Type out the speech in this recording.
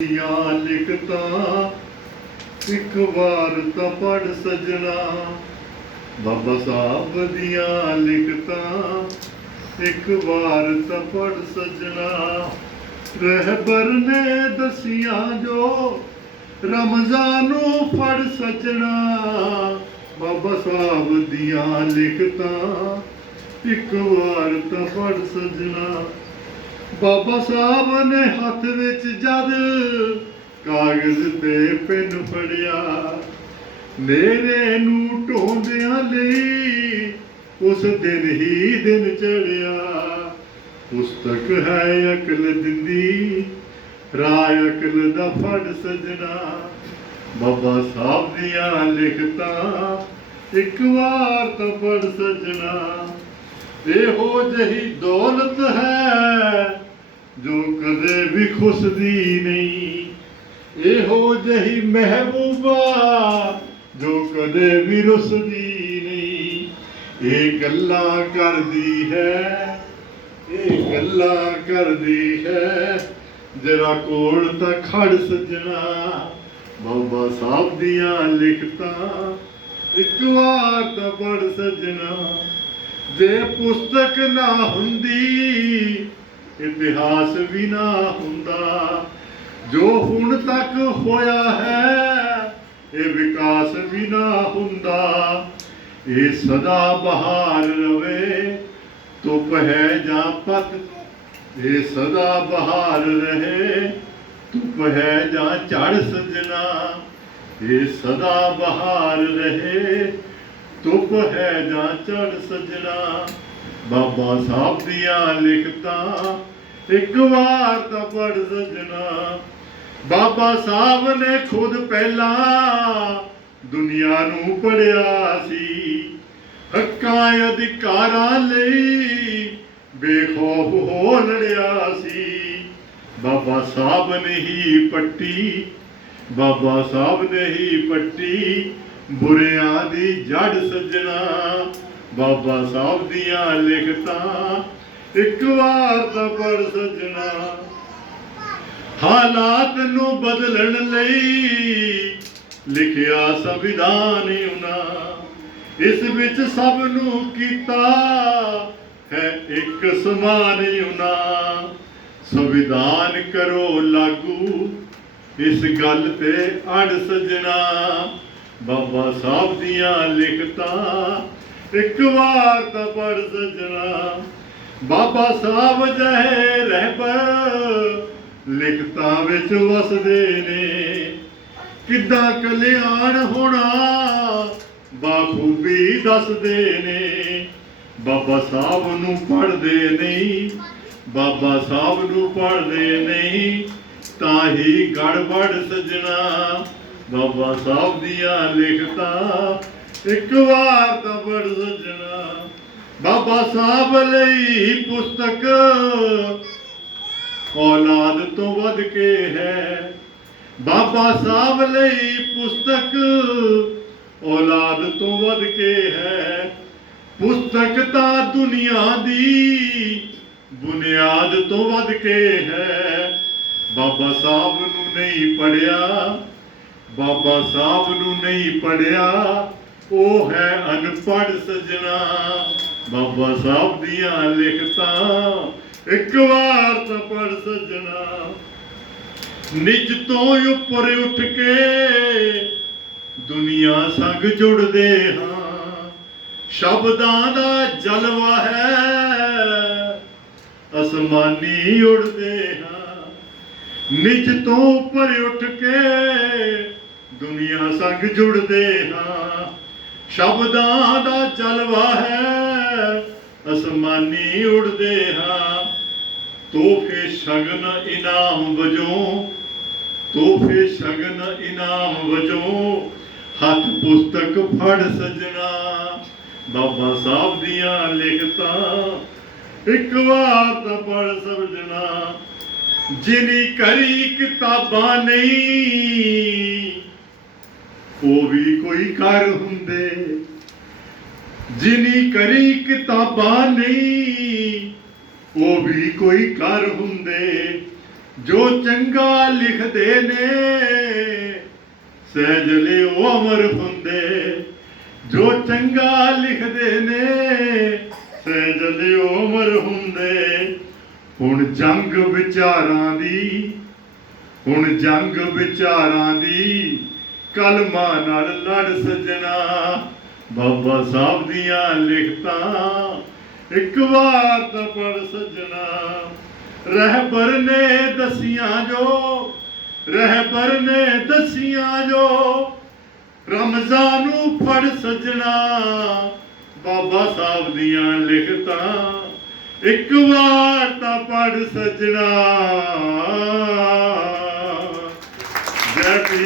लिखता एक बार तो पढ़ सजना, बाबा साहब दियां लिखता एक बार तो पढ़ सजना। रहबर ने दसिया जो रमजानू पढ़ सजना, बाबा साहब दियां लिखता एक बार तो पढ़ सजना। बाबा साहब ने हथ विच जद कागज ते पेन फड़िया, नेरे नू ढोंदियां लई उस दिन ही दिन चढ़िया। पुस्तक है अकल दिंदी राय अकल दा फड़ सजना, बाबा साहब दियां लिखता एक बार तो पढ़ सजना। एहो जही दौलत है जो कदे भी खुसदी नहीं, एहो जही महबूबा जो कदे भी रुसदी नहीं। ये गल्लां करदी है, ये गल्लां करदी है, जरा कोल तां खड़ सजना। बाबा साहब दियां लिखता एक बार तां पढ़ सजना। जे पुस्तक ना हुंदी इतिहास भी ना हुंदा, जो हुण तक होया है ये विकास भी ना हुंदा। ये सदा बहार रवे धुप है जां पत, ये सदा बहार रहे धुप है जां झड़ सजना। ये सदा बहार रहे धुप है जां झड़ सजना। बाबा साहब दियां लिखता एक बार तो पढ़ सजना। बाबा साहब ने खुद पहला दुनिया नू पढ़िया सी, हक्कां अधिकारां लई बेखौफ हो लड़िया सी। बाबा साहब ने ही पट्टी, बाबा साहब ने ही पट्टी बुरियां दी जड़ सजना। बाबा साहब दियां लिखता एक बार तो पढ़ सजना। हालात नू बदलण लई लिखिया संविधान उन्हां, इस विच सब नू कीता है एक समान उन्हां। संविधान करो लागू इस गल ते अड़ सजना। बाबा साहब दियां लिखता एक बार तो पढ़ सजना। बाबा साहब जहे रहबर लिखतां विच वसदे ने, किद्दां कल्याण होना बाखूबी दसदे ने। बाबा साहब नू पढ़दे नहीं, बाबा साहब नू पढ़दे नहीं तां ही गड़बड़ सजना। बाबा साहब दियां लिखता एक बार तो पढ़ सजना। बाबा साहब लई पुस्तक औलाद तो वध के है, बाबा साहब लई पुस्तक औलाद तो वध के है। पुस्तक तां दुनिया दी बुनियाद तो वध के है। बाबा साहब नू नहीं पढ़िया, बाबा साहब नू नहीं पढ़िया ओ है अनपढ़ सजना। बाबा साहब दियां लिखता एक बार तो पढ़ सजना। निज तो उपर उठ के दुनिया संग जुड़दे हां, शब्दां दा जलवा है आसमानी उड़दे हां। निज तो उपर उठ के दुनिया संग जुड़दे हां, शब्दां दा जलवा है आसमानी उड़दे हां। तोहफे शगन इनाम वजों, तोहफे शगन इनाम वजों हथ पुस्तक फड़ सजना। बाबा साहब दियां लिखता एक बार तो पढ़ सजना। जिनी करी किताबां नहीं वो भी कोई कर हुंदे, जिनी करी किताबां नहीं वो भी कोई कर हुंदे। ਜੋ ਚੰਗਾ ਲਿਖਦੇ ਨੇ ਸਹਿਜ ਲਿਓ ਅਮਰ ਹੁੰਦੇ। ਜੋ ਚੰਗਾ ਲਿਖਦੇ ਨੇ ਸਹਿਜ ਲਿਓ ਅਮਰ ਹੁੰਦੇ। ਹੁਣ ਜੰਗ ਵਿਚਾਰਾਂ ਦੀ, ਹੁਣ ਜੰਗ ਵਿਚਾਰਾਂ ਦੀ ਕਲਮਾਂ ਨਾਲ ਲੜ ਸਜਣਾ। ਬਾਬਾ ਸਾਹਿਬ ਦੀਆਂ ਲਿਖਤਾਂ ਇੱਕ ਵਾਰ ਤਾਂ ਪੜ ਸਜਣਾ। ਰਹਿਬਰ ਨੇ ਦਸੀਆਂ ਜੋ, ਰਹਿਬਰ ਨੇ ਦਸੀਆਂ ਜੋ ਰਮਜ਼ਾਨ ਨੂੰ ਫੜ ਸਜਣਾ। ਬਾਬਾ ਸਾਹਿਬ ਦੀਆਂ ਲਿਖਤਾਂ ਇੱਕ ਵਾਰ ਤਾਂ ਪੜ ਸਜਣਾ। ਜੈ